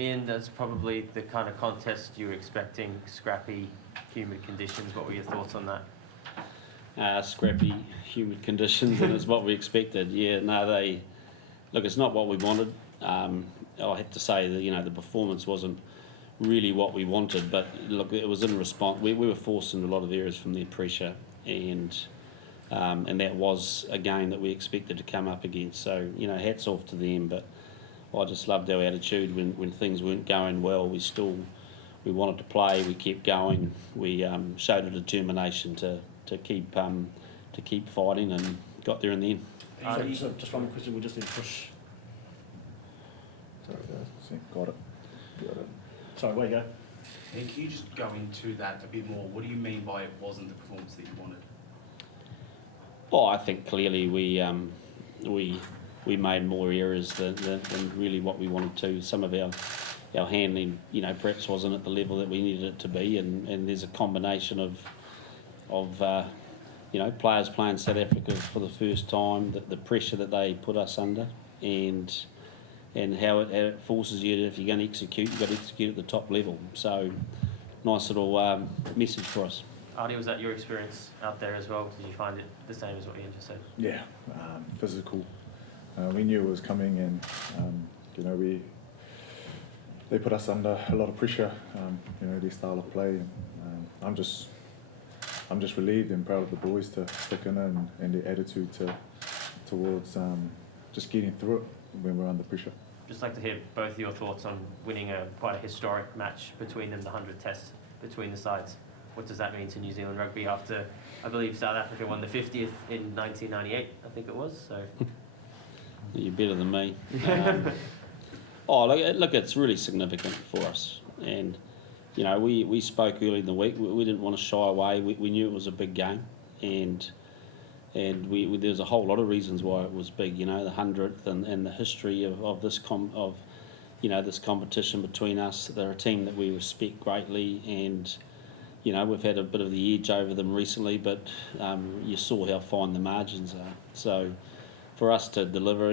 Ian, that's probably the kind of contest you were expecting, scrappy, humid conditions. What were your thoughts on that? Scrappy, humid conditions, and it's what we expected. Yeah, no, look, it's not what we wanted. I have to say that the performance wasn't really what we wanted, but look, it was in response. We were forced into a lot of areas from their pressure, and that was a game that we expected to come up against. So hats off to them. But I just loved our attitude when things weren't going well. We wanted to play. We kept going. We showed a determination to keep fighting, and got there in the end. So just one question. We just need to push. Sorry, guys. Got it. Sorry, where you go? And can you just go into that a bit more? What do you mean by it wasn't the performance that you wanted? Well, I think clearly we made more errors than really what we wanted to. Some of our handling, perhaps wasn't at the level that we needed it to be, and there's a combination of players playing South Africa for the first time, the pressure that they put us under, and how it forces you to, if you're going to execute, you've got to execute at the top level. So, nice little message for us. Ardie, was that your experience out there as well? Did you find it the same as what Ian just said? Yeah, physical. We knew it was coming, and they put us under a lot of pressure. Their style of play. And, I'm just relieved and proud of the boys to stick in it, and their attitude towards just getting through it when we're under pressure. Just like to hear both your thoughts on winning quite a historic match between them, the 100 tests between the sides. What does that mean to New Zealand rugby after, I believe, South Africa won the 50th in 1998, I think it was. So You're better than me. Look, it's really significant for us. And, we spoke early in the week. We didn't want to shy away. We knew it was a big game. And there's a whole lot of reasons why it was big, the 100th and the history of this this competition between us. They're a team that we respect greatly, and we've had a bit of the edge over them recently, but you saw how fine the margins are. So for us to deliver,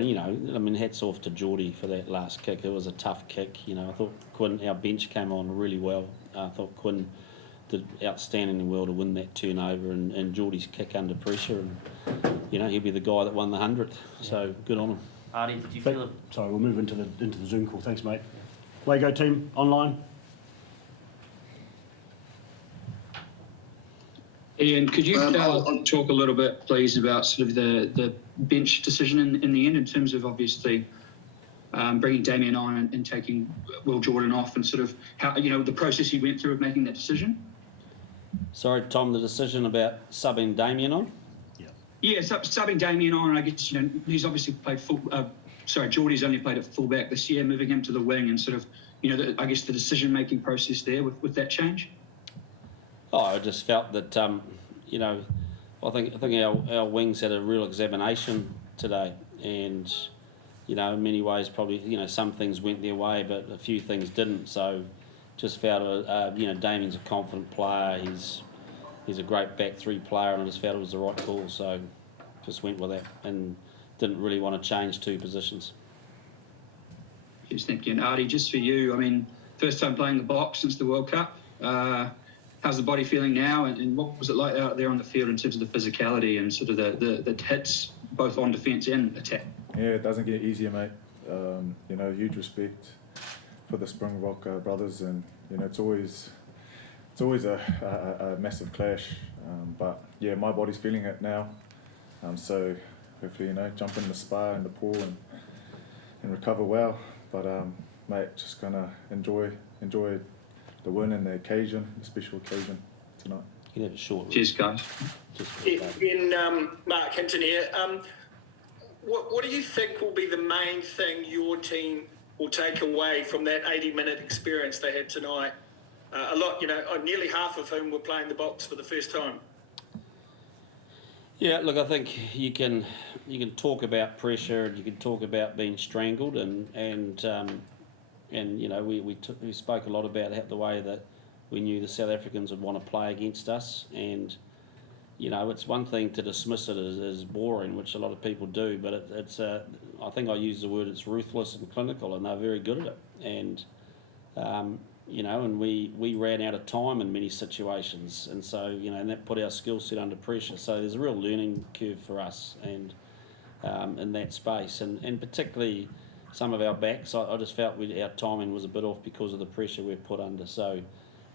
hats off to Geordie for that last kick. It was a tough kick. I thought Quinn, our bench came on really well. I thought Quinn did outstandingly well to win that turnover, and Geordie's kick under pressure, and he'll be the guy that won the 100th. So good on him. Ardie, did you feel it? Sorry, we'll move into the Zoom call. Thanks, mate. Way go team online. Ian, could you talk a little bit, please, about sort of the bench decision in the end, in terms of obviously bringing Damien on and taking Will Jordan off, and sort of how the process you went through of making that decision? Sorry, Tom, the decision about subbing Damien on? Yeah, subbing Damien on, and I guess he's obviously played Geordie's only played at fullback this year, moving him to the wing, and sort of I guess the decision-making process there with that change. I just felt that I think our wings had a real examination today, and in many ways probably some things went their way, but a few things didn't. So just felt Damien's a confident player. He's a great back three player, and I just felt it was the right call. So just went with that and didn't really want to change two positions. Yes, thank you. And Ardie, just for you, first time playing the box since the World Cup. How's the body feeling now, and what was it like out there on the field in terms of the physicality and sort of the hits both on defence and attack? Yeah, it doesn't get easier, mate. Huge respect for the Springbok brothers, and it's always a massive clash. But yeah, my body's feeling it now. So hopefully, jump in the spa and the pool and recover well. But mate, just gonna enjoy the win and the occasion, the special occasion tonight. You can have a short. Cheers, guys. Mark Hinton here. What do you think will be the main thing your team will take away from that 80-minute experience they had tonight? A lot, nearly half of whom were playing the box for the first time. Yeah, look, I think you can talk about pressure, and you can talk about being strangled, and we spoke a lot about the way that we knew the South Africans would want to play against us, and it's one thing to dismiss it as boring, which a lot of people do, but it's I think I use the word, it's ruthless and clinical, and they're very good at it. And you know, and we ran out of time in many situations, and so, you know, and that put our skill set under pressure. So there's a real learning curve for us, and in that space, and particularly some of our backs, I just felt our timing was a bit off because of the pressure we're put under. So,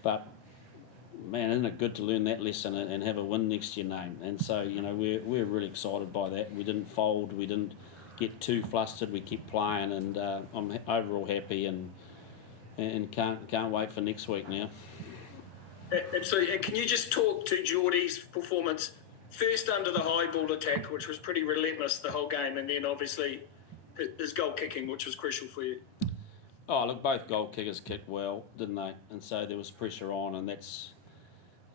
but man, isn't it good to learn that lesson and have a win next to your name? And so, you know, we're really excited by that. We didn't fold, we didn't get too flustered, we kept playing, and I'm overall happy and can't wait for next week now. Absolutely. And can you just talk to Geordie's performance first under the high ball attack, which was pretty relentless the whole game, and then obviously his goal kicking, which was crucial for you? Oh, look, both goal kickers kicked well, didn't they? And so there was pressure on, and that's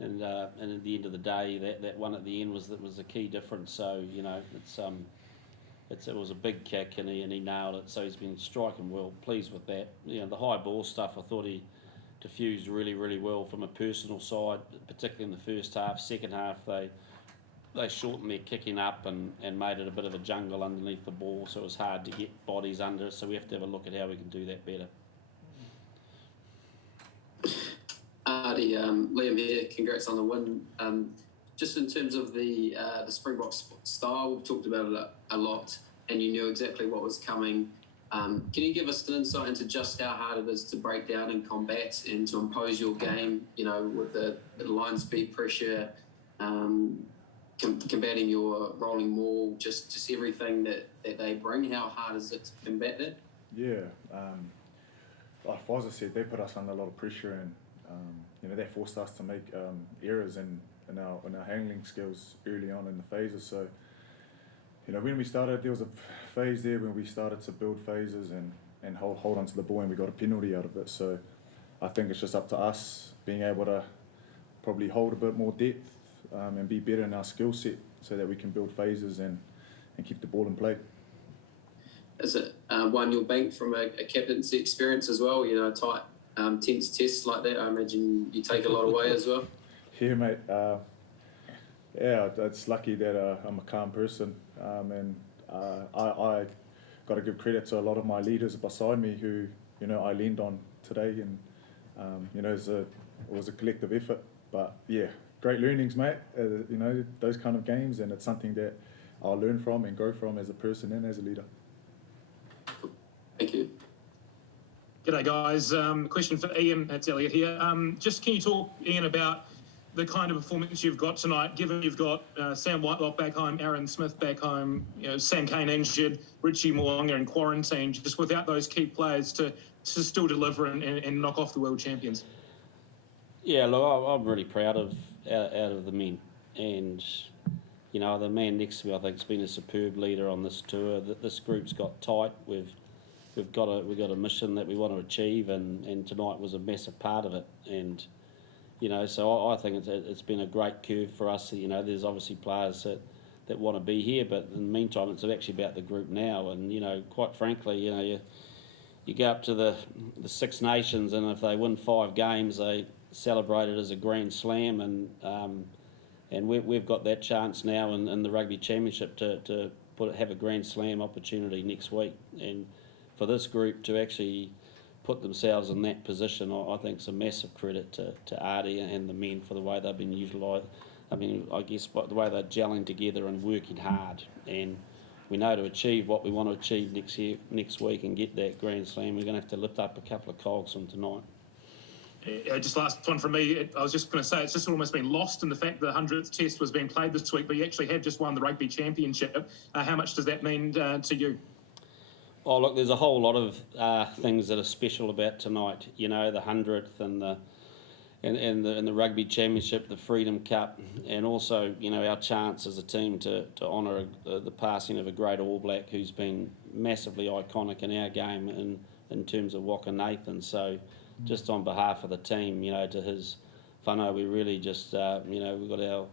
and at the end of the day, that one at the end was the key difference. So, you know, it was a big kick, and he nailed it. So he's been striking well. Pleased with that. You know, the high ball stuff, I thought he diffused really, really well from a personal side, particularly in the first half. Second half, they shortened their kicking up and made it a bit of a jungle underneath the ball, so it was hard to get bodies under it. So we have to have a look at how we can do that better. Ardie, Liam here. Congrats on the win. Just in terms of the Springboks style, we've talked about it a lot, and you knew exactly what was coming. Can you give us an insight into just how hard it is to break down in combat and to impose your game, you know, with the line speed pressure, combating your rolling maul, just everything that they bring? How hard is it to combat that? Yeah, like Fozza said, they put us under a lot of pressure, and you know, they forced us to make errors in our handling skills early on in the phases. So, you know, when we started, there was a phase there when we started to build phases and hold onto the ball, and we got a penalty out of it. So I think it's just up to us being able to probably hold a bit more depth and be better in our skill set so that we can build phases and keep the ball in play. Is it one you'll bank from a captaincy experience as well? You know, tight, tense tests like that, I imagine you take a lot away as well. Yeah, mate. Yeah, it's lucky that I'm a calm person, and I got to give credit to a lot of my leaders beside me who, you know, I leaned on today, and you know, it was a collective effort. But yeah, great learnings, mate. You know, those kind of games, and it's something that I'll learn from and grow from as a person and as a leader. Thank you. G'day guys. Question for Ian. It's Elliot here. Just can you talk, Ian, about the kind of performance you've got tonight, given you've got Sam Whitelock back home, Aaron Smith back home, you know, Sam Kane injured, Richie Mo'unga in quarantine, just without those key players to still deliver and knock off the world champions? Yeah, look, I'm really proud of out of the men, and you know, the man next to me, I think, has been a superb leader on this tour. This group's got tight. We've got a mission that we want to achieve, and tonight was a massive part of it. And you know, so I think it's been a great curve for us. You know, there's obviously players that want to be here, but in the meantime, it's actually about the group now. And you know, quite frankly, you know, you go up to the Six Nations, and if they win 5 games, they celebrate it as a grand slam, and we've got that chance now in the Rugby Championship to have a grand slam opportunity next week. And for this group to actually put themselves in that position, I think it's a massive credit to Ardie and the men for the way they've been utilised. I mean, I guess the way they're gelling together and working hard. And we know to achieve what we want to achieve next week and get that grand slam, we're going to have to lift up a couple of cogs from tonight. Just last one from me. I was just going to say, it's just almost been lost in the fact that the 100th test was being played this week, but you actually have just won the Rugby Championship. How much does that mean to you? Oh, look, there's a whole lot of things that are special about tonight. You know, the 100th and the Rugby Championship, the Freedom Cup, and also, you know, our chance as a team to honour the passing of a great All Black who's been massively iconic in our game in terms of Waka Nathan. So just on behalf of the team, you know, to his whānau, we really just, you know, we've got our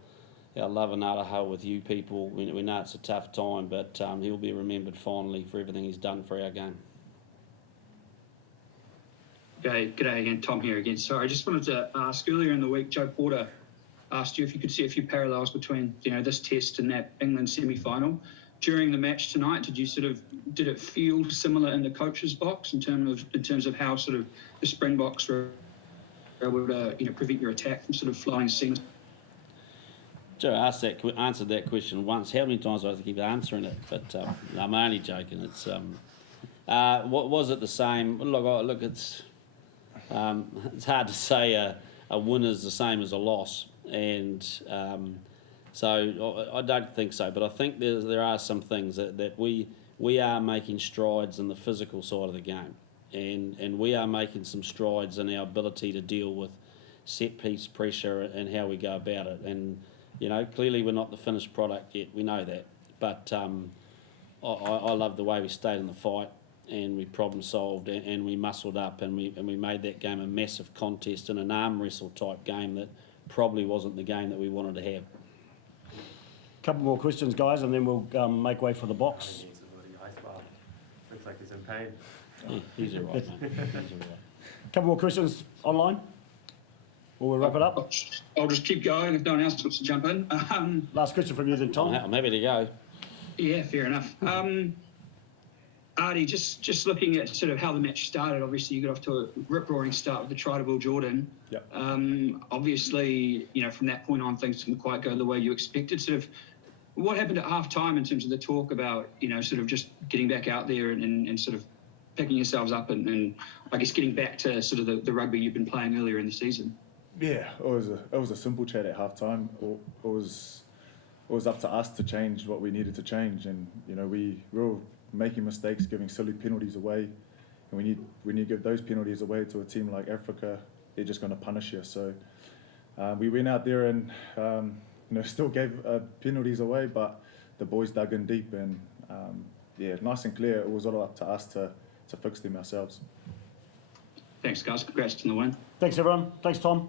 love and aroha with you people. We know it's a tough time, but he'll be remembered fondly for everything he's done for our game. G'day again, Tom here again. Sorry, I just wanted to ask, earlier in the week, Joe Porter asked you if you could see a few parallels between, you know, this test and that England semi-final. during the match tonight, did it feel similar in the coach's box in terms of how sort of the Springboks were able to prevent your attack from sort of flowing seamlessly? Joe answered that question once. How many times do I have to keep answering it? But I'm only joking. It's what was it the same? Look, it's hard to say a win is the same as a loss, and so I don't think so. But I think there are some things that we are making strides in the physical side of the game, and we are making some strides in our ability to deal with set piece pressure and how we go about it. And clearly we're not the finished product yet. We know that, but I love the way we stayed in the fight and we problem solved and we muscled up and we made that game a massive contest and an arm wrestle type game that probably wasn't the game that we wanted to have. Couple more questions, guys, and then we'll make way for the box. Looks like he's in pain. Yeah, he's all right, mate. He's all right. Couple more questions online, or we'll wrap it up. I'll just keep going if no one else wants to jump in. Last question from you then, Tom. I'm happy to go. Yeah, fair enough. Ardie, just looking at sort of how the match started, obviously you got off to a rip-roaring start with the try to Will Jordan. Yep. Obviously, from that point on, things didn't quite go the way you expected. Sort of, what happened at half-time in terms of the talk about, sort of just getting back out there and sort of picking yourselves up and I guess getting back to sort of the rugby you've been playing earlier in the season? Yeah, it was a simple chat at halftime. It was up to us to change what we needed to change, and we were making mistakes, giving silly penalties away, and when you give those penalties away to a team like Africa, they're just going to punish you. So we went out there and still gave penalties away, but the boys dug in deep, and nice and clear. It was all up to us to fix them ourselves. Thanks, guys. Congrats on the win. Thanks, everyone. Thanks, Tom.